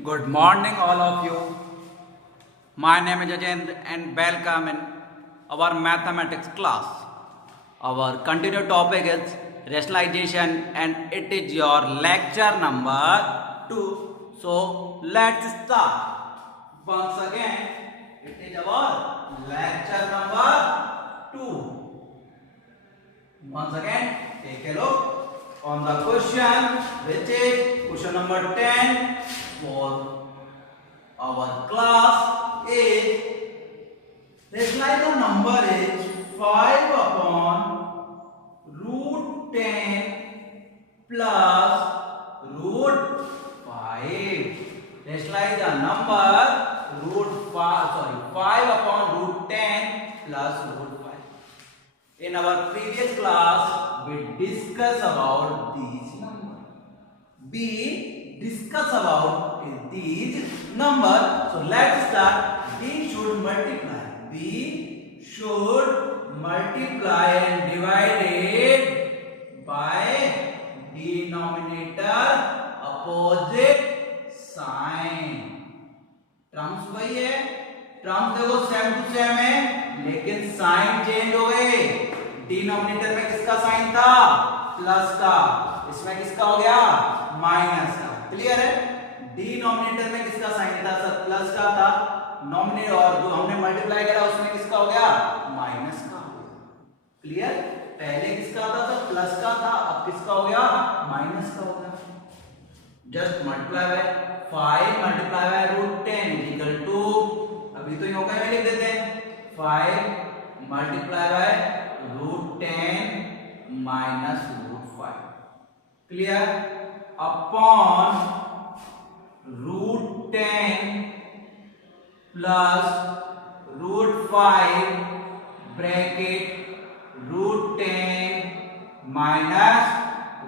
Good morning, all of you. My name is Ajendra and welcome in our mathematics class. Our continued topic is rationalization and it is your lecture number 2. So, let's start. Once again, it is our lecture number 2. Once again, take a look on the question, which is question number 10 for our class is rationalize the number is 5 upon root 10 plus root 5. Rationalize the number root 5 upon root 10 plus root 5. In our previous class, we discussed about these numbers. We discuss about these numbers. So let's start. We should multiply. We should multiply and divide it by denominator opposite sign. Terms वही है, terms देखो same to same है, लेकिन sign change हो गए. Denominator में किसका sign था? प्लस का. इसमें किसका हो गया? माइनस का. क्लियर है? डिनोमिनेटर में किसका साइन था? सर प्लस का था. नॉमिनेटर और जो हमने मल्टीप्लाई करा उसमें किसका हो गया? माइनस का. क्लियर? पहले किसका था? सर प्लस का था, अब किसका हो गया? माइनस का हो गया. Just multiply by 5 multiply by root 10 is equal to, अभी तो योग में लिख देते हैं 5 multiply by root 10 minus root 5. Clear? Upon root 10 plus root 5 bracket root 10 minus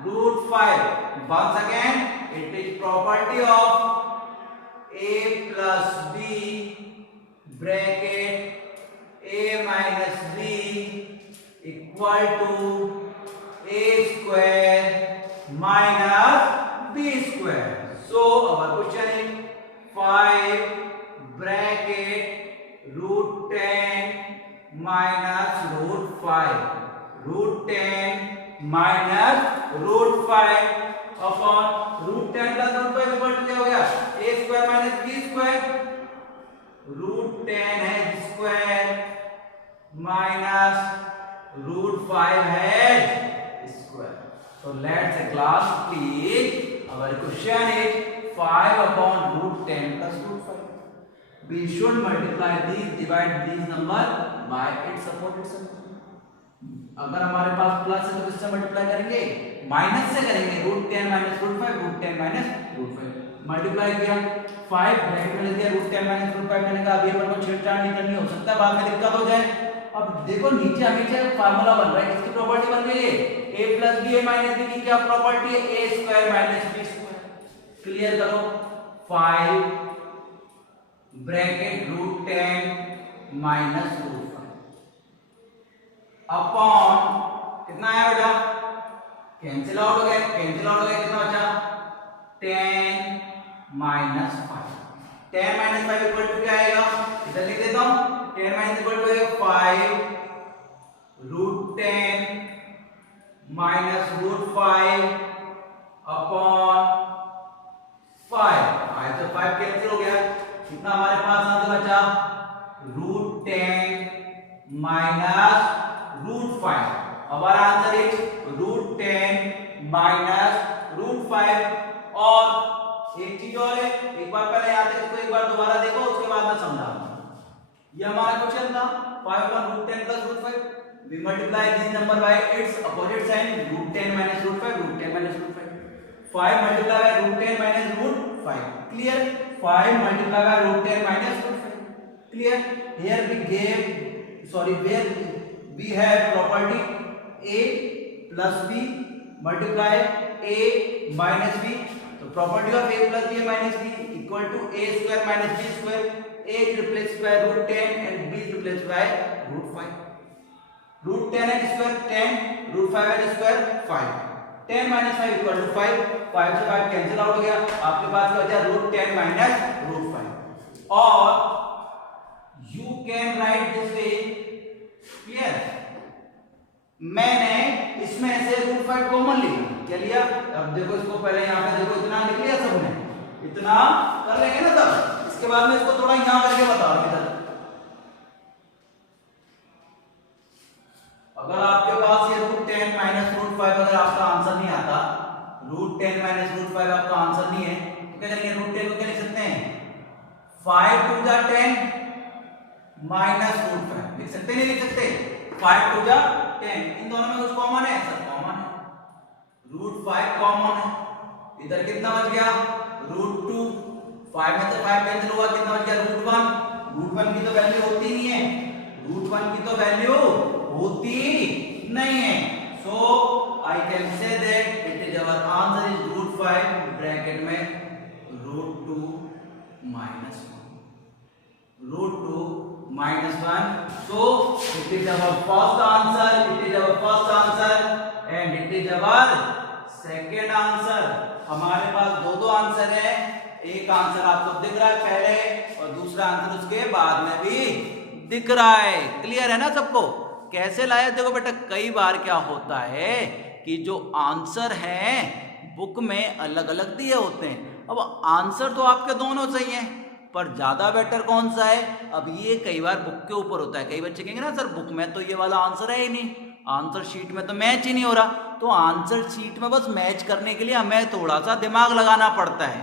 root 5. Once again, it is property of a plus b bracket a minus b equal to a square minus b square. So our question is 5 bracket root 10 minus root 5. Root 10 minus root 5 upon root 10 plus root 5 equal to क्या हो गया? a square minus b square. Root 10 है square minus root 5 है square. So let's a class please our question is 5 upon root 10 plus root 5. we should multiply these, divide these number by its opposite sign. अगर हमारे पास plus है तो किससे multiply करेंगे? Minus से करेंगे. Root 10 minus root 5, root 10 minus root 5. Multiply किया 5 bracket में लिख दिया रूट 10 माइनस रूट 5. मैंने कहा अभी अपन को छेड़छाड़ नहीं करनी, हो सकता है बाद में दिक्कत हो जाए. अब देखो नीचे हमेशा फार्मूला बन रहा है, किसकी प्रॉपर्टी बन रही है? a plus b a minus b की क्या प्रॉपर्टी है? a square minus b square. Clear करो. 5 bracket root 10 minus root upon कितना आया बेटा? कैंसिल आउट हो गया. कैंसिल आउट हो गया, कितना बचा? 10 माइनस 5. 10 माइनस 5 इक्वल टू क्या आएगा? इधर लिख देता हूं. 10 minus equal to 5 root 10 minus root 5 upon 5. 5 से 5 कैंसिल हो गया. कितना हमारे पास आंसर बचा? Root 10 minus root 5. हमारा answer is root 10 minus root 5. और एक चीज और है, एक बार पहले यहाँ तक इसको एक बार दोबारा देखो, उसके बाद मैं समझाऊंगा. ये हमारा क्वेश्चन था 5 upon root 10 plus root 5. we multiply this number by its opposite sign. root 10 minus root 5, root 10 minus root 5. 5 multiply by root 10 minus root 5. clear? 5 multiply by root 10 minus root 5. clear? here we gave, sorry, where we have property a plus b multiply a minus b. So property of a plus b minus b equal to a square minus b square. a is replaced by root 10 and b is replaced by root 5. root 10 and square 10, root 5 and square 5. 10 minus 5 equal to 5, 5 से 5 cancel out हो गया, आपके पास क्या बचा √10 minus √5 और you can write this way. Clear? मैंने इसमें से √5 कॉमन लिया, क्या लिया? अब देखो इसको पहले यहाँ पे देखो इतना लिख लिया सबने, इतना कर लेंगे ना तब, इसके बाद में इसको थोड़ा यहाँ करके बता रहा हूं इधर। अगर आपके पास ये √10 माइनस √5 अगर आपका आंसर नहीं आता, √10 माइनस √5 आपका आंसर नहीं है, तो क्या करेंगे? √10 को क्या लिख सकते हैं? 5 टू जा 10 माइनस √5 लिख सकते नहीं लिख सकते? 5 टू जा 10, इन दोनों में कुछ कॉमन है? सब कॉमन है, √5 कॉमन है, इधर कितना बच गया? √2, 5 में से 5 कैंसिल हुआ, कितना बच गया? √1 की तो वैल्यू होती नहीं है, √1 की तो वैल्यू होती नहीं है, so I can say that it is our answer is √5 bracket में √2 minus 1, √2 minus 1, so it is our first answer, it is our first answer and it is our second answer. हमारे पास दो answer है, एक answer आपको दिख रहा है पहले और दूसरा आंसर उसके बाद में भी दिख रहा है। क्लियर है ना सबको? कैसे लाया? देखो बेटा, कई बार क्या होता है कि जो आंसर हैं बुक में अलग अलग दिए होते हैं। अब आंसर तो आपके दोनों सही हैं, पर ज्यादा बेटर कौन सा है? अब ये कई बार बुक के ऊपर होता है। कई बच्चे कहेंगे ना सर बुक में तो ये वाला आंसर है ही नहीं, आंसर शीट में तो मैच ही नहीं हो रहा। तो आंसर शीट में बस मैच करने के लिए हमें थोड़ा सा दिमाग लगाना पड़ता है,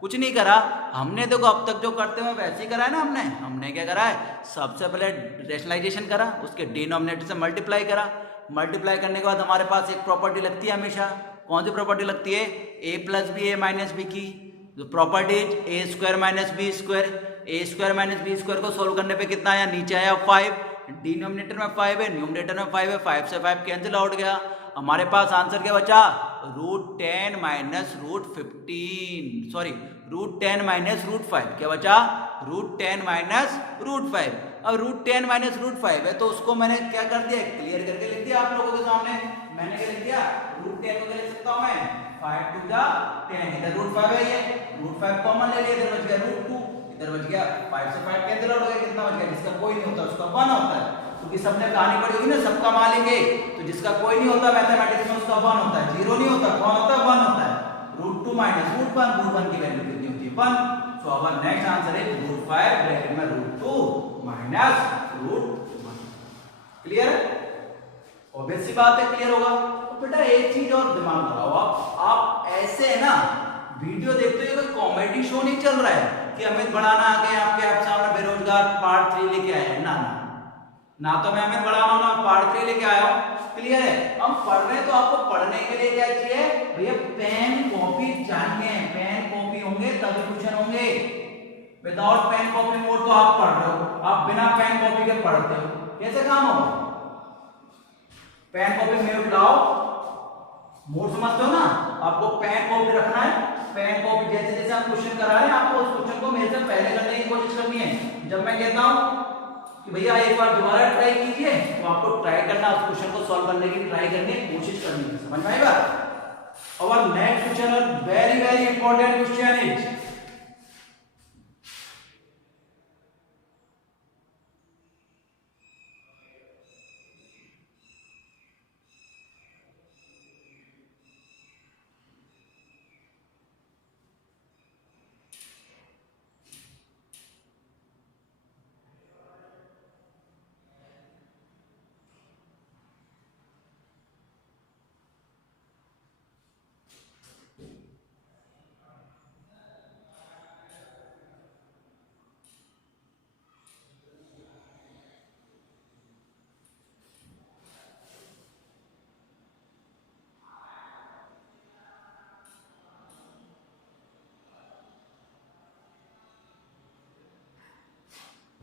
कुछ नहीं करा हमने। देखो अब तक जो करते हैं वैसे ही करा है ना हमने क्या करा है? सबसे पहले रेशनलाइजेशन करा, उसके डिनोमिनेटर से मल्टीप्लाई करा, मल्टीप्लाई करने के बाद हमारे पास एक प्रॉपर्टी लगती है हमेशा। कौन सी प्रॉपर्टी लगती है? a plus b a minus b की जो property a square minus b square. A square minus b square को सोल्व करने पे कितना आया? नीचे आया 5, डिनोमिनेटर में 5 है, न्यूमरेटर में 5 है, 5 से 5 कैंसिल आउट गया। हमारे पास आंसर क्या बचा? √10 माइनस √15, सॉरी √10 माइनस √5 क्या बचा? √10 माइनस √5। अब √10 माइनस √5 है तो उसको मैंने क्या कर दिया? क्लियर करके लिख दिया आप लोगों के सामने। मैंने क्या लिख दिया? √10 को क्या लिख सकता हूं मैं? 5 टू द 10, इधर √5 है, ये √5 कॉमन ले लिया, इधर बच गया √2, इधर बच गया 5 से 5 कैंसिल आउट हो गया, कितना बच गया? जिसका कोई नहीं होता उसका 1 होता है, क्योंकि सबने कहानी पढ़ी होगी ना, सबका मालेंगे तो जिसका कोई नहीं होता मैथमेटिक्स में उसका 1 होता है, 0 नहीं होता, कौन होता है? 1 होता है। √2 माइनस √1, √1 की वैल्यू कितनी होती है? 1, so our next answer is √5 bracket में √2 माइनस √1। क्लियर? ऑब्वियस सी बात है, क्लियर होगा। तो बेटा एक चीज और दिमाग लगाओ, आप ऐसे है ना वीडियो देखते हो, कोई कॉमेडी शो नहीं चल रहा है कि अमित बढ़ाना आ गए आपके आप सामने बेरोजगार पार्ट 3 लेके आए हैं, ना ना तो मैं अमित बढ़ाना ना पार्ट 3 लेके आया हूं। क्लियर है? हम पढ़ रहे हैं तो आपको पढ़ने के लिए क्या चाहिए भैया? पेन कॉपी चाहिए, पेन कॉपी होंगे तभी क्वेश्चन होंगे। विदाउट पेन कॉपी मोड तो आप पढ़ रहे हो, आप बिना पेन कॉपी के पढ़ते हो, कैसे काम होगा? पेन कॉपी मोड लाओ, मोड समझते हो ना? आपको पेन कॉपी रखना है, पेन कॉपी जैसे जैसे हम क्वेश्चन करा रहे हैं आपको उस क्वेश्चन को मेरे से पहले करने की कोशिश करनी है। जब मैं कहता हूं कि भैया एक बार दोबारा ट्राई कीजिए तो आपको ट्राई करना, उस क्वेश्चन को सॉल्व करने की ट्राई करने की कोशिश करनी है। समझ में आई बात? और नेक्स्ट क्वेश्चन और very very important question is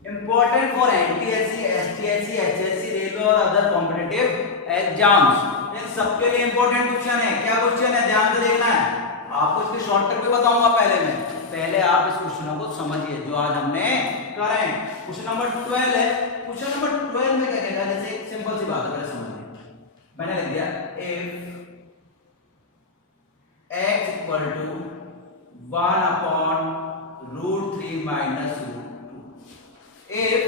important for NTSC, STSC, HSC, railway और अदर कॉम्पिटिटिव एग्जाम्स। इन सबके लिए इंपॉर्टेंट क्वेश्चन है। क्या क्वेश्चन है? ध्यान से देखना है। आपको इसके शॉर्टकट भी बताऊंगा पहले आप इस क्वेश्चन को समझिए जो आज हमने करे हैं। क्वेश्चन नंबर 12 है। क्वेश्चन नंबर 12 में क्या कहेगा? जैसे एक सिंपल सी बात है, समझिए। मैंने लिख दिया if x equal to 1 upon root 3 minus root 2। If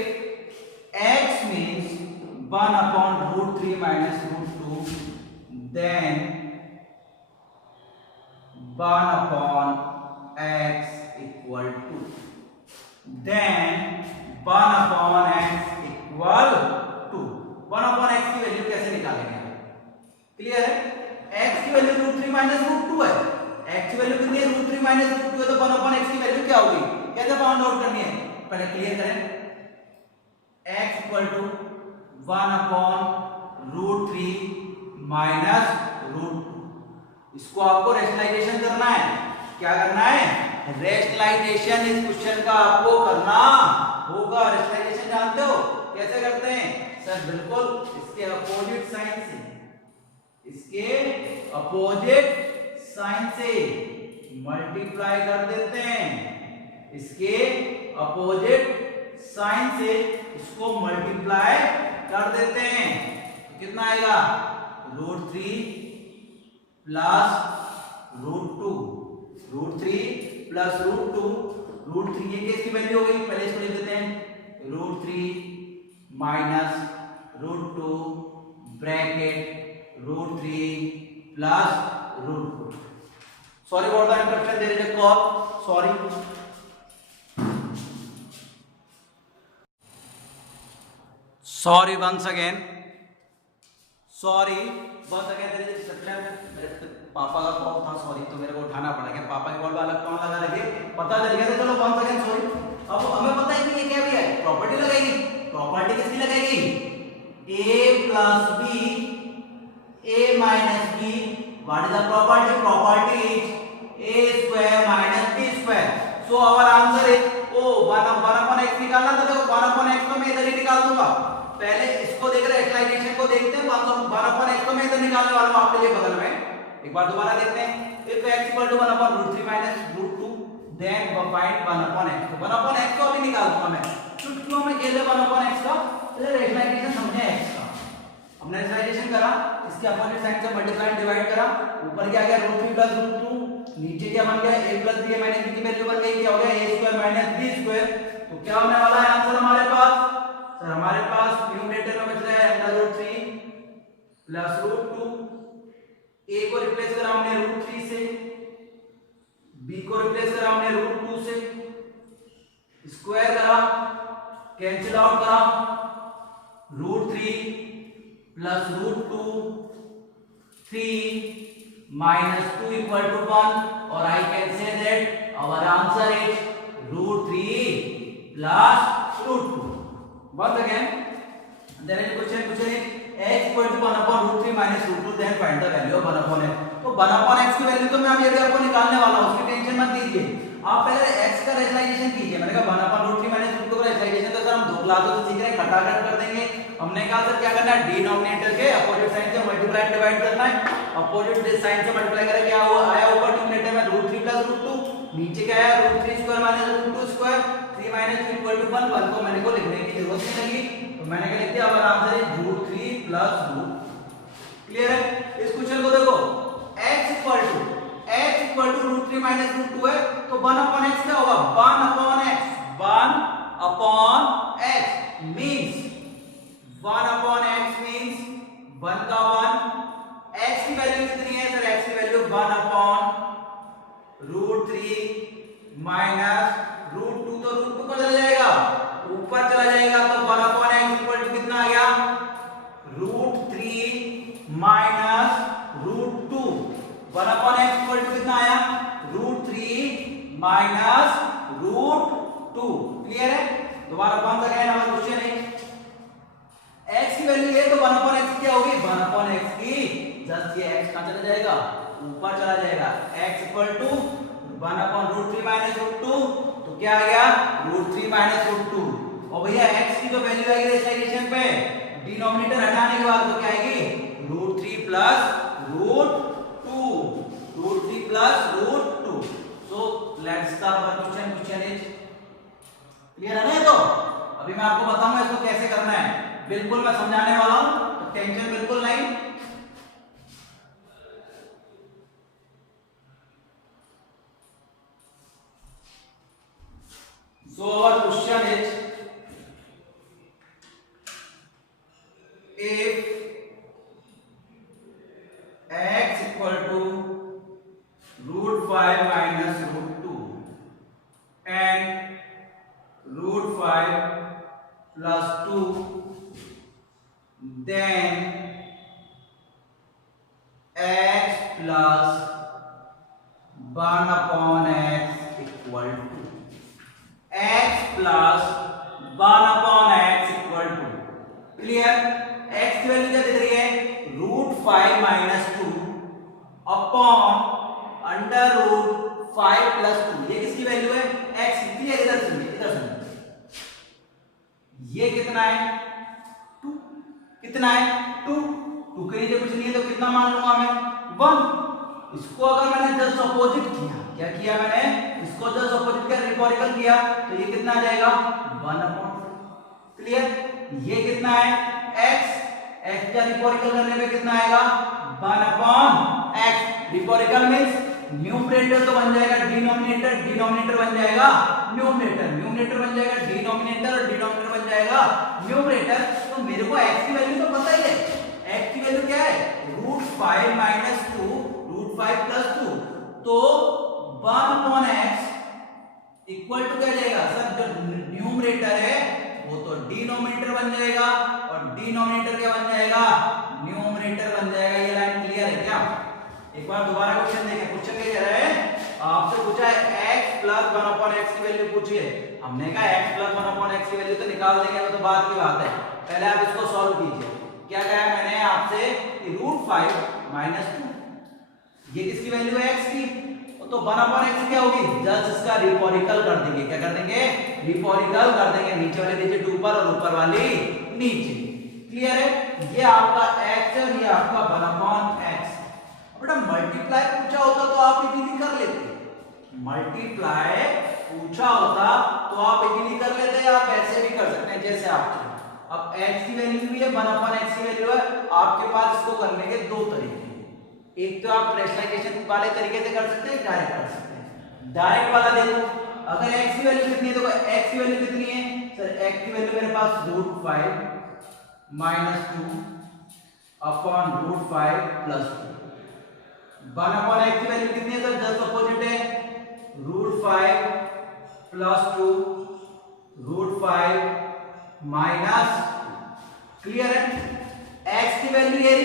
x means 1 upon root 3 minus root 2, then 1 upon x equal to, then 1 upon x equal to 1 upon x की वैल्यू कैसे निकालेंगे? क्लियर है? x की वैल्यू रूट 3 माइनस रूट 2 है, x की value कितनी है? Root 3 minus root 2 है, तो 1 upon x की वैल्यू क्या होगी? कैसे फाइंड आउट करनी है? पहले क्लियर करें। x equal to 1 upon root 3 minus root 2। इसको आपको रेशनलाइजेशन करना है। क्या करना है? रेशनलाइजेशन इस क्वेश्चन का आपको करना होगा। रेशनलाइजेशन जानते हो कैसे करते हैं? सर बिल्कुल इसके अपोजिट साइन से, इसके अपोजिट साइन से मल्टीप्लाई कर देते हैं। इसके अपोजिट साइन से इसको मल्टीप्लाई कर देते हैं तो कितना आएगा? Root 3 plus root 2, root 3 plus root 2, root 3 ये किसकी वैल्यू हो गई? पहले इसको लिख देते हैं, root 3 minus root 2 bracket root 3 plus root 2। Sorry for the interruption, there is a call, sorry. Sorry once again. Sorry once again. मेरे पापा का कॉल था, सॉरी, तो मेरे को उठाना पड़ा। क्या पापा के कॉल वाला कौन लगा लगे? पता चल गया था। चलो once again सॉरी। अब हमें पता है कि ये क्या भी है, प्रॉपर्टी लगाएगी। प्रॉपर्टी किसकी लगाएगी? a plus b, a minus b। What is the property? Property is a square minus b square. So our answer is 1 upon x निकालना था, देखो 1 upon x तो मैं इधर ही निकाल दूंगा। पहले इसको देख रहे, रेशनलाइजेशन को देखते हैं। 1 upon x तो मैं इधर निकालने वाला हूं आपके लिए बगल में। एक बार दोबारा देखते हैं। If x equal to 1 upon root 3 minus root 2, then find 1 upon x। तो 1 upon x को अभी निकाल दूंगा मैं। तो क्यों मैं खेल रहा 1 upon x का? पहले रेशनलाइजेशन समझे x का। हमने रेशनलाइजेशन करा, इसके अपोजिट साइन से मल्टीप्लाई डिवाइड करा। ऊपर क्या गया? रूट 3 प्लस रूट 2, नीचे क्या बन गया? a plus b minus b की वैल्यू बन गई। क्या हो गया? a square minus b square. तो क्या होने वाला है आंसर हमारे पास? सर हमारे पास न्यूमरेटर में बच रहा है √3 प्लस √2। a को रिप्लेस करा हमने √3 से, b को रिप्लेस करा हमने √2 से, स्क्वायर करा, कैंसिल आउट करा। √3 plus √2, 3 minus 2 equal to 1, or I can say that our answer is √3 plus √2. Once again, there is a question is x equal to 1 upon √3 minus √2, then find the value of 1 upon x. तो 1 upon x की value तो मैं अभी आपको निकालने वाला हूं, उसकी टेंशन मत लीजिए। आप पहले x का रेशनलाइजेशन कीजिए। मैंने कहा 1 upon √3 minus √2 का रेशनलाइजेशन तो सर हम दो क्लासों से सीख रहे हैं, खटाखट कर देंगे। हमने कहा सर क्या करना है? डिनोमिनेटर के अपोजिट साइन से मल्टीप्लाई डिवाइड करना है। अपोजिट साइन से मल्टीप्लाई करें, क्या हुआ? आया ऊपर न्यूमरेटर में √3 प्लस √2, नीचे क्या आया? √3 square minus √2 square, 3 minus 2 equal to 1। 1 को मैंने को लिखने की जरूरत नहीं लगी, तो मैंने क्या लिख दिया? हमारा आंसर है √3 प्लस √2। क्लियर है? इस क्वेश्चन को देखो, x इक्वल टू √3 माइनस √2 है, तो 1 अपॉन x क्या होगा? 1 upon x, 1 upon x means 1 upon x means 1 का 1। x की वैल्यू कितनी है सर? x की वैल्यू 1 अपॉन √3 माइनस √2, तो √2 को चला जाएगा, ऊपर चला जाएगा, तो 1 अपॉन x इक्वल टू कितना आ गया? √3 minus √2। 1 upon x equal to कितना आया? √3 माइनस √2। क्लियर है? दोबारा कौन सा कहना है क्वेश्चन है? x की वैल्यू है तो 1 अपॉन x क्या होगी? 1 अपॉन x की जस्ट ये x कहां चला जाएगा? ऊपर चला जाएगा। x equal to 1 upon √3 minus √2, तो क्या आ गया? √3 माइनस √2। और भैया x की जो वैल्यू आएगी रेशनलाइजेशन पे, डिनोमिनेटर हटाने के बाद तो क्या आएगी? √3 plus √2, √3 plus √2। So let's start our question. Question is clear है ना? तो अभी मैं आपको बताऊंगा इसको कैसे करना है, बिल्कुल मैं समझाने वाला हूं, तो टेंशन बिल्कुल नहीं। So our question is, if x equal to root 5 minus root 2 and root 5 plus 2, then x plus 1 upon x equal to x plus 1 upon x equal to क्लियर। x की वैल्यू क्या दिख रही है, root 5 minus 2 upon under root 5 plus 2। ये किसकी value है, x कितनी है, इधर सुनिए, इधर सुनिए, ये कितना है 2, कितना है 2, 2 के नीचे कुछ नहीं है तो कितना मान लूंगा मैं 1। इसको अगर मैंने जस्ट अपोजिट किया, क्या किया मैंने, इसको जस्ट अपोजिट किया, रिपोरिकल किया, तो ये कितना आ जाएगा 1 अपॉन। क्लियर, ये कितना है x, x का रिपोरिकल करने पे कितना आएगा 1 अपॉन x। रिपोरिकल मींस न्यूमरेटर तो बन जाएगा डिनोमिनेटर, डिनोमिनेटर बन जाएगा न्यूमरेटर, न्यूमरेटर बन जाएगा डिनोमिनेटर और डिनोमिनेटर बन जाएगा न्यूमरेटर। तो मेरे को x की वैल्यू तो पता ही है, x की वैल्यू क्या है रूट 5 माइनस 2 रूट 5 प्लस 2, तो 1 अपॉन x इक्वल टू क्या जाएगा सर, जो न्यूमरेटर है वो तो डिनोमिनेटर बन जाएगा और डिनोमिनेटर क्या बन जाएगा, न्यूमरेटर बन जाएगा। ये लाइन क्लियर है क्या? एक बार दोबारा क्वेश्चन देखें, क्वेश्चन क्या कह रहा है, आपसे पूछा है x प्लस 1 अपॉन x की वैल्यू पूछी है। हमने कहा x प्लस 1 अपॉन x की वैल्यू तो निकाल देंगे, वो तो बाद की बात है, पहले आप इसको सॉल्व कीजिए। क्या कहा है मैंने आपसे, रूट 5 माइनस 2, ये किसकी वैल्यू है x की, तो 1 अपॉन x क्या होगी, जस्ट इसका रिपोरिकल कर देंगे। क्या कर देंगे, रिपोरिकल कर देंगे, नीचे वाले डिजिट ऊपर और ऊपर वाली नीचे। क्लियर है, ये आपका x है और ये आपका 1 अपॉन x। बेटा मल्टीप्लाई पूछा होता तो आप इजीली कर लेते, मल्टीप्लाई पूछा होता तो आप इजीली कर लेते, आप ऐसे भी कर सकते हैं जैसे आप चाहें। अब x की वैल्यू भी है, 1 अपॉन x की वैल्यू है, आपके पास इसको करने के दो तरीके, एक तो आप रेशनलाइजेशन वाले तरीके से कर सकते हैं, डायरेक्ट कर सकते हैं। डायरेक्ट वाला देखो, अगर x की वैल्यू कितनी है, तो x की वैल्यू कितनी है सर, x की वैल्यू मेरे पास root 5 minus 2 upon root 5 plus 2। 1 upon x की वैल्यू कितनी है सर, जस्ट अपोजिट है, root 5 plus 2 root 5 minus. Clear है, x की वैल्यू ये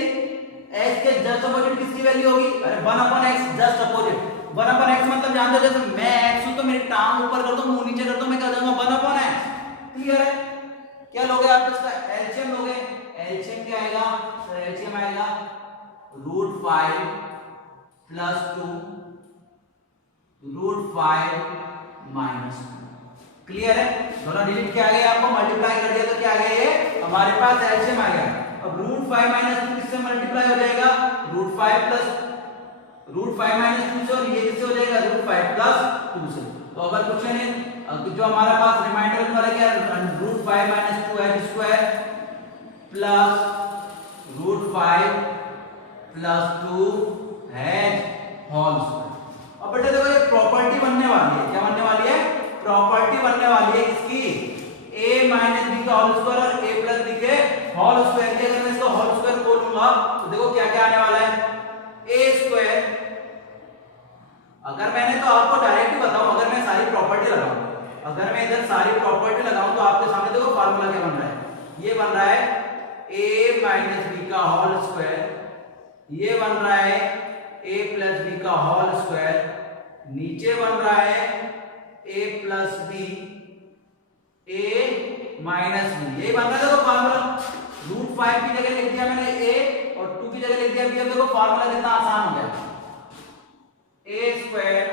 x के जस्ट अपोजिट किसकी वैल्यू होगी, अरे 1 upon x just opposite. 1 upon x मतलब जानते हो, जैसे मैं x हूं तो मेरी टांग ऊपर कर दो, मुंह नीचे कर दो, मैं कर दूंगा 1 अपॉन x। क्लियर है, क्या लोगे आप इसका एलसीएम लोगे, एलसीएम क्या आएगा सर, एलसीएम आएगा root 5 plus 2 root 5 minus 2। Clear है, दोनों डिजिट क्या आ गया, आपको मल्टीप्लाई कर दिया तो क्या आ गया, ये हमारे पास एलसीएम आ गया। अब रूट 5 माइनस 2 किससे मल्टीप्लाई हो जाएगा, रूट 5 प्लस रूट 5 माइनस 2 से, और ये किससे हो जाएगा, रूट 5 प्लस 2 से। तो अगर क्वेश्चन है जो हमारा पास रिमाइंडर वाला क्या है, root 5 minus 2 square plus root 5 plus 2 has whole square. अब बेटा देखो ये प्रॉपर्टी बनने वाली है, क्या बनने वाली है, प्रॉपर्टी बनने वाली है किसकी, a माइनस b का होल स्क्वायर और a प्लस b के होल स्क्वायर की। अगर मैं इसको होल स्क्वायर बोलूंगा तो देखो क्या क्या आने वाला है, a स्क्वायर। अगर मैंने तो आपको डायरेक्ट ही बताऊं, अगर मैं सारी प्रॉपर्टी लगाऊं, अगर मैं इधर सारी प्रॉपर्टी लगाऊं तो आपके सामने देखो फार्मूला क्या बन रहा है, ये बन रहा है a माइनस b का होल स्क्वायर, ये बन रहा है a प्लस b का होल स्क्वायर, नीचे बन रहा है a plus b a minus b, ये बन रहा है देखो फार्मूला। रूट 5 की जगह लिख दिया मैंने a और 2 की जगह लिख दिया b। अब देखो फार्मूला कितना आसान हो गया, a square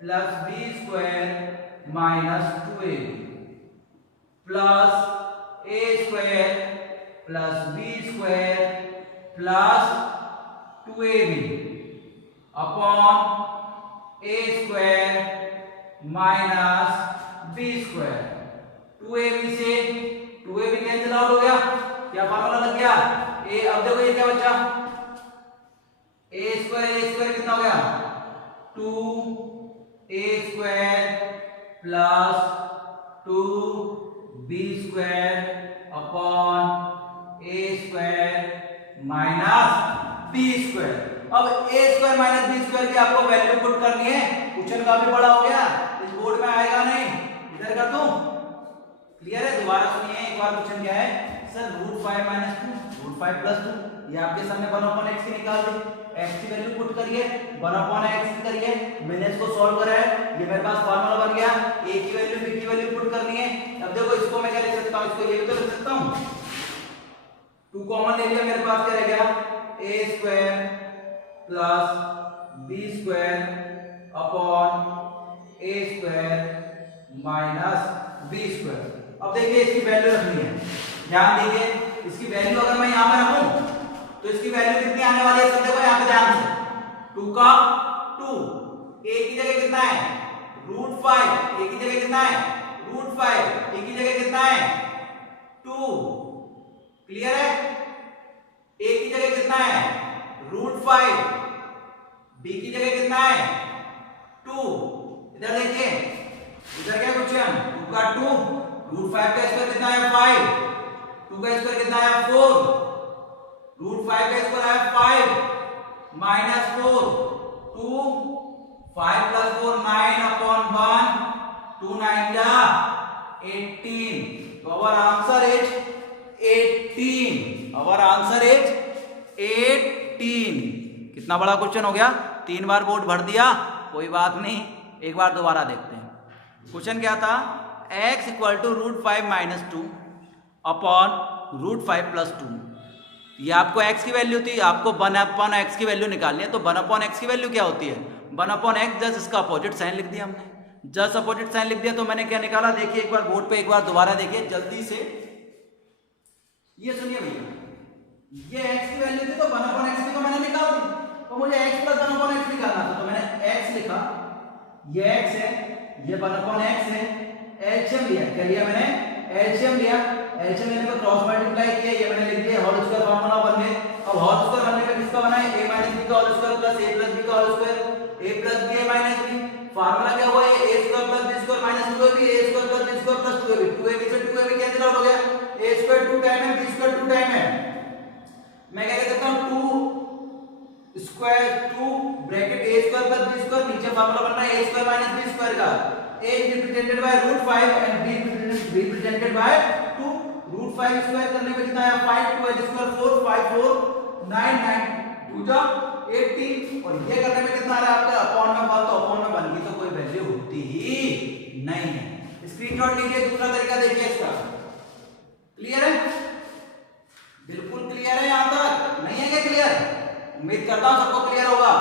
plus b square minus 2ab plus a square plus b square plus 2ab upon a square minus b square. 2ab से 2ab कैंसिल आउट हो गया, क्या फार्मूला लग गया a। अब देखो ये क्या बचा, a स्क्वायर कितना हो गया 2a square plus 2b² upon a² minus b²। अब a² माइनस b² की आपको वैल्यू पुट करनी है। क्वेश्चन काफी बड़ा हो गया, इस बोर्ड में आएगा नहीं, इधर कर दूं। क्लियर है? दोबारा सुनिए एक बार। क्वेश्चन क्या है सर, √5 माइनस 2 √5 प्लस 2, ये आपके सामने 1/x की निकाल दी। x की वैल्यू पुट करिए, 1/x करिए, मैंने इसको सॉल्व करा है, ये मेरे पास फार्मूला बन गया। a की वैल्यू b की वैल्यू पुट करनी है। अब देखो इसको मैं क्या लिख सकता हूं, इसको ये भी तो लिख सकता हूं। 2 कॉमन ले लिया, मेरे पास क्या रह गया a² plus b² upon a² minus b²। अब देखिए इसकी वैल्यू रखनी है, ध्यान दीजिए। इसकी वैल्यू अगर मैं यहां पे रखूं तो इसकी वैल्यू कितनी आने वाली है, सब देखो यहां पे ध्यान से। 2 का 2, a की जगह कितना है √5, a की जगह कितना है √5, a की जगह कितना है 2। क्लियर है? a की जगह कितना है √5, b की जगह कितना है 2। इधर देखिए, इधर क्या क्वेश्चन 2 का 2, √5 का स्क्वायर कितना है 5, 2 का स्क्वायर कितना है 4, √5 का स्क्वायर है 5 माइनस 4, 2 5 प्लस 4 9 अपॉन 1, 2 9 जा 18। तो our answer is 18। Our answer is 18। कितना बड़ा क्वेश्चन हो गया, 3 बार बोर्ड भर दिया, कोई बात नहीं, एक बार दोबारा देखते हैं। क्वेश्चन क्या था, x equal to √5 minus 2 upon √5 plus 2। ये आपको x की वैल्यू थी, आपको 1/x की वैल्यू निकालनी है। तो 1/x की वैल्यू क्या होती है 1/x, जस्ट इसका अपोजिट साइन लिख दिया हमने। जस्ट अपोजिट साइन लिख दिया तो मैंने क्या निकाला, देखिए एक बार बोर्ड पे एक बार दोबारा देखिए जल्दी से। ये सुनिए भैया, ये x की वैल्यू थी तो 1/x की तो मैंने निकाल दी, तो मुझे x प्लस 1/x निकालना था। तो मैंने x लिखा, ये x है, ये 1/x है, एलसीएम लिया। क्या लिया मैंने, एलसीएम लिया। एलसीएम लेने पे क्रॉस मल्टीप्लाई किया, ये मैंने लिख दिया, होल स्क्वायर फार्मूला बन गया। अब होल स्क्वायर बनने पे किसका बना है, a माइनस b का whole square plus a plus b का whole square, a plus b a minus b। Formula क्या हुआ है, a square plus b square minus 2ab, a square plus b square plus 2ab, 2ab से 2ab cancel out हो गया, a square 2 time है, b square 2 time है। मैं क्या कह सकता हूं 2 square 2 bracket a square plus b square, नीचे फार्मूला बन रहा है a square minus b square का। a is represented by √5 and b represented by 2। √5 square करने पे कितना आया 5, 2 स्क्वायर 4, 5 4 9 9 2 जा 18। और ये करने में कितना आ रहा है आपका अपॉन में 1, तो अपॉन में 1 की तो कोई वैल्यू होती ही नहीं है। स्क्रीनशॉट लीजिए, दूसरा तरीका देखिए इसका। क्लियर है? बिल्कुल क्लियर है? यहां तक नहीं है क्या क्लियर? उम्मीद करता हूं सबको क्लियर होगा।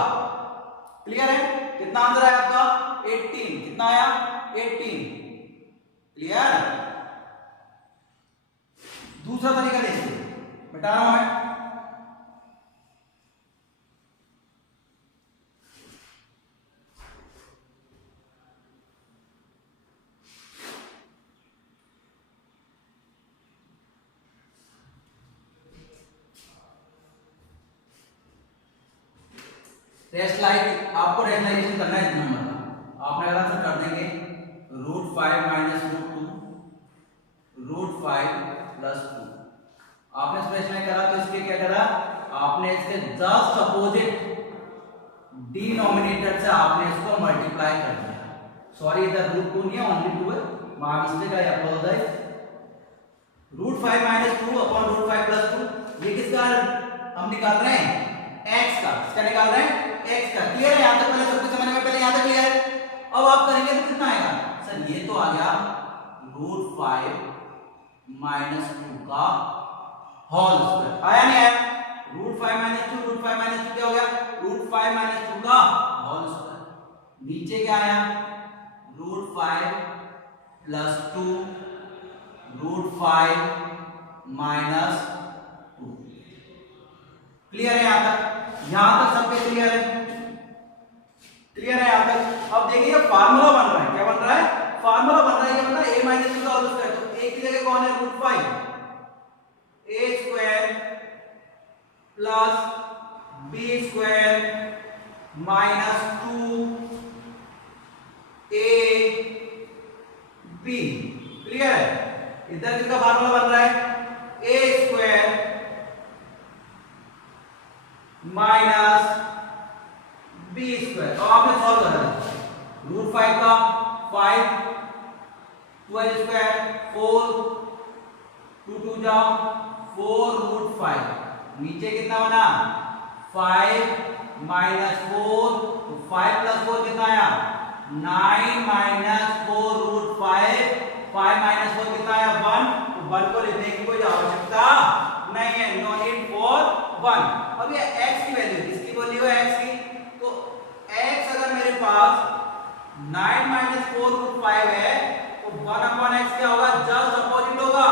क्लियर है? कितना आंसर आया आपका 18। कितना आया 18। क्लियर? दूसरा तरीका देखिए, बता रहा हूं मैं। रेस्ट लाइक आपको रेशनलाइजेशन करना है इस नंबर का। आपने अगर आंसर कर देंगे √5 माइनस √2 √5 प्लस 2। आपने रेशनलाइज करा तो इसके क्या करा, आपने इसके जस्ट अपोजिट डिनोमिनेटर से आपने इसको मल्टीप्लाई कर दिया। सॉरी इधर √2 नहीं है, ओनली 2 है, my mistake, I apologise. √5 minus 2 upon √5 plus 2, ये किसका हम निकाल रहे हैं, x का। इसका निकाल रहे हैं x का। क्लियर है? यहां तक पहले सब कुछ समझ में, पहले यहां तक क्लियर है। अब आप करेंगे तो कितना आएगा सर, ये तो आ गया √5 माइनस 2 का होल स्क्वायर। आया नहीं आया? √5 माइनस 2 √5 माइनस 2 क्या हो गया, √5 माइनस 2 का होल स्क्वायर। नीचे क्या आया √5 प्लस 2 √5 माइनस 2। क्लियर है? यहां तक सबके क्लियर है? क्लियर है यहां तक? अब देखिए फार्मूला बन रहा है, क्या बन रहा है, फार्मूला बन रहा है, ये बन रहा है a माइनस 2 का होल स्क्वायर। तो a की जगह कौन है √5, a square plus b square minus 2ab। Clear है? इधर किसका फार्मूला बन रहा है? ए स्क्वायर माइनस बी स्क्वायर। तो आपने सॉल्व करना है रूट 5 का 5 12 स्क्वायर 4 2 2 जा 4 रूट 5 नीचे कितना बना 5 माइनस 4 तो 5 प्लस 4 कितना आया 9 माइनस 4 रूट 5 5 माइनस 4 कितना आया 1 तो 1 को लिखने की कोई आवश्यकता नहीं है नो नीड फॉर 1। अब ये x की वैल्यू किसकी वैल्यू है x की तो x अगर मेरे पास 9 माइनस 4 रूट 5 है तो 1 अपॉन x क्या होगा जस्ट अपोजिट होगा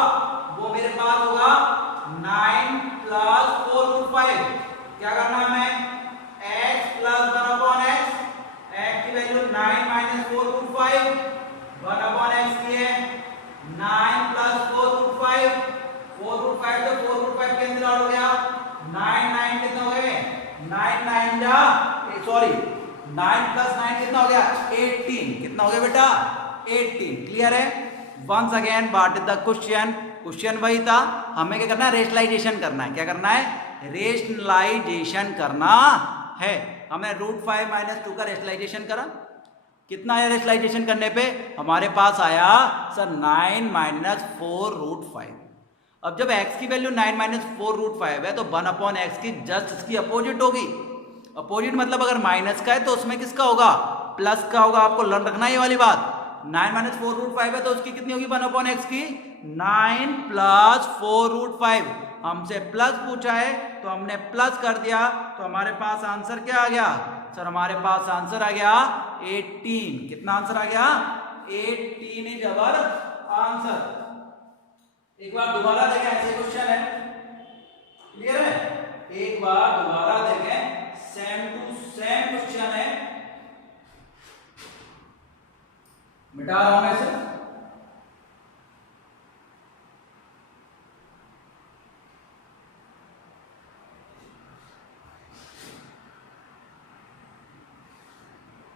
वो मेरे पास होगा 9 प्लस 4 रूट 5 क्या करना है हमें x plus 1 upon x x की value 9 minus 4 root 5 1 upon x की है 9 प्लस 4 रूट 5 4 रूट 5 तो 4 रूट 5 कैंसिल आउट हो गया 9 9 कितना हो गए 9 9 जा सॉरी 9 प्लस 9 कितना हो गया 18 कितना हो गया बेटा 18 क्लियर है। Once again what is the question वही था हमें क्या करना है रेशनलाइजेशन करना है क्या करना है रेशनलाइजेशन करना है। हमने रूट 5 माइनस 2 का रेशनलाइजेशन करा कितना आया रेशनलाइजेशन करने पे हमारे पास आया सर 9 माइनस 4 रूट 5। अब जब x की वैल्यू 9 माइनस 4 रूट 5 है तो 1 अपॉन एक्स की जस्ट इसकी अपोजिट होगी। अपोजिट मतलब अगर माइनस का है तो उसमें किसका होगा प्लस का होगा आपको लर्न रखना है ये वाली बात 9 माइनस 4 रूट 5 है तो उसकी कितनी होगी 1 अपॉन एक्स की 9 प्लस 4 रूट 5 हमसे प्लस पूछा है तो हमने प्लस कर दिया तो हमारे पास आंसर क्या आ गया सर हमारे पास आंसर आ गया 18 कितना आंसर आ गया 18 इज अवर आंसर। एक बार दोबारा देखें ऐसे क्वेश्चन है क्लियर है एक बार दोबारा देखें सेम टू सेम क्वेश्चन है मिटा रहा हूं मैं इसे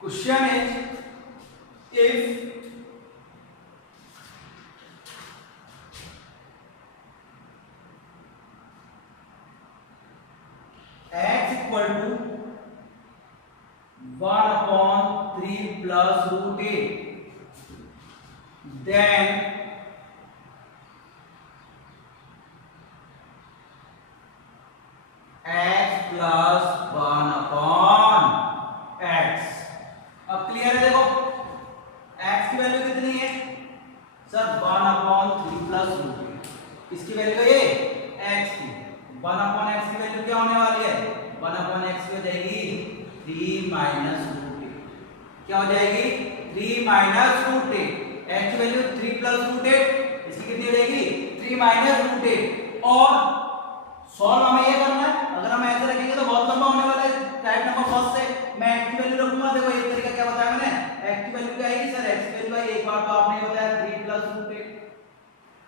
question is if x equal to 1 upon 3 plus root 8 then x plus 1 upon x। अब क्लियर है देखो x की वैल्यू कितनी है सर 1 upon 3 plus root 8 इसकी वैल्यू ये x की 1 अपॉन x की वैल्यू क्या होने वाली है 1 अपॉन x की हो जाएगी 3 माइनस रूट 8 क्या हो जाएगी 3 माइनस रूट 8 x की वैल्यू 3 प्लस रूट 8 इसकी कितनी हो जाएगी 3 माइनस रूट 8 और सॉल्व हमें ये करना है अगर हम ऐसे रखेंगे तो बहुत लंबा होने वाला है टाइप नंबर फर्स्ट से मैं x की वैल्यू रखूंगा देखो एक तरीका क्या बताया मैंने x की वैल्यू क्या आएगी सर x की वैल्यू आई एक बार तो आपने बताया 3 प्लस रूट 8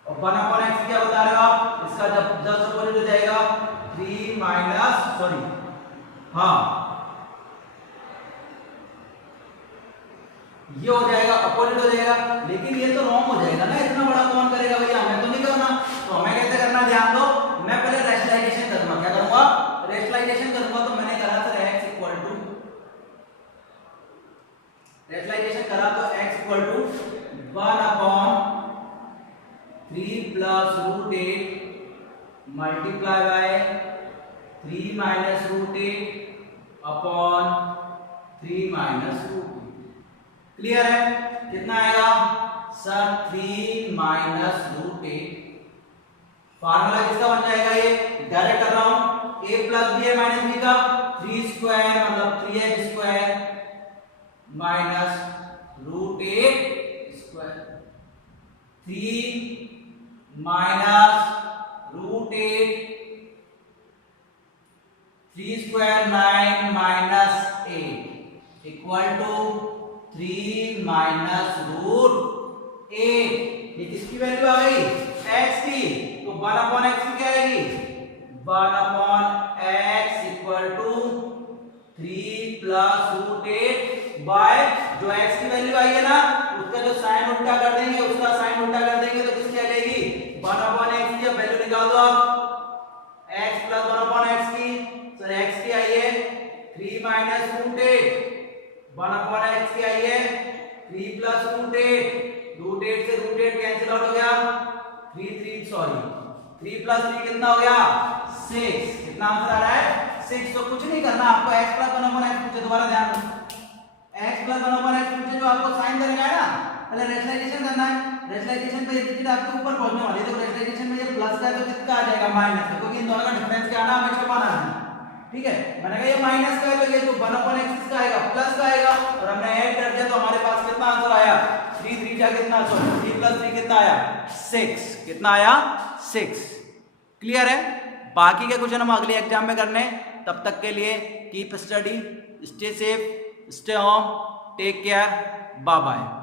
और 1 अपॉन x क्या बता रहे हो आप इसका जब जस्ट अपोजिट हो जाएगा 3 माइनस सॉरी हाँ ये हो जाएगा अपोजिट हो जाएगा लेकिन ये तो रॉन्ग हो जाएगा ना इतना बड़ा कौन करेगा भैया हमें तो नहीं करना तो हमें कैसे करना ध्यान दो मैं पहले रेशनलाइजेशन करूंगा क्या करूंगा रेशनलाइजेशन करूंगा तो मैंने करा sir x equal to rationalization करा तो x equal to 1 upon 3 plus root 8 multiply by 3 minus root 8 upon 3 minus root 8 clear है कितना आएगा सर 3 माइनस रूट 8 फार्मूला किसका बन जाएगा ये डायरेक्ट कर रहा हूं a प्लस बी है माइनस बी का 3 स्क्वायर मतलब 3x square minus root 8 square 3 minus root 8 3 square 9 minus 8 equal to 3 minus root 8 ये किसकी वैल्यू आ गई x की तो 1 अपॉन x की क्या आएगी 1 upon x equal to 3 plus root 8 by जो x की वैल्यू आई है ना उसका जो साइन उल्टा कर देंगे उसका साइन उल्टा कर देंगे की आई है 3 प्लस रूट 8 से रूट 8 कैंसिल आउट हो गया 3 प्लस 3 कितना हो गया 6। कितना आंसर आ रहा है 6। तो कुछ नहीं करना आपको x प्लस 1 अपॉन x पूछे, दोबारा ध्यान दो x प्लस 1 अपॉन x पूछे जो आपको साइन करना है ना, पहले रेशनलाइजेशन करना है। रेशनलाइजेशन पे ये डिजिट आपके ऊपर पहुंचने वाली है, तो रेशनलाइजेशन में ये प्लस का है तो कितना आ जाएगा माइनस का, क्योंकि इन दोनों का डिफरेंस क्या आना हमें छुपाना है। ठीक है, मैंने कहा ये माइनस का है तो ये तो 1 अपॉन x इसका आएगा प्लस का आएगा, और हमने ऐड कर दिया तो हमारे पास कितना आंसर आया 3 3 जा कितना 3 प्लस 3 कितना आया 6। कितना आया 6। क्लियर है। बाकी के क्वेश्चन हम अगले एग्जाम में करने, तब तक के लिए keep study, stay safe, stay home, take care, bye bye.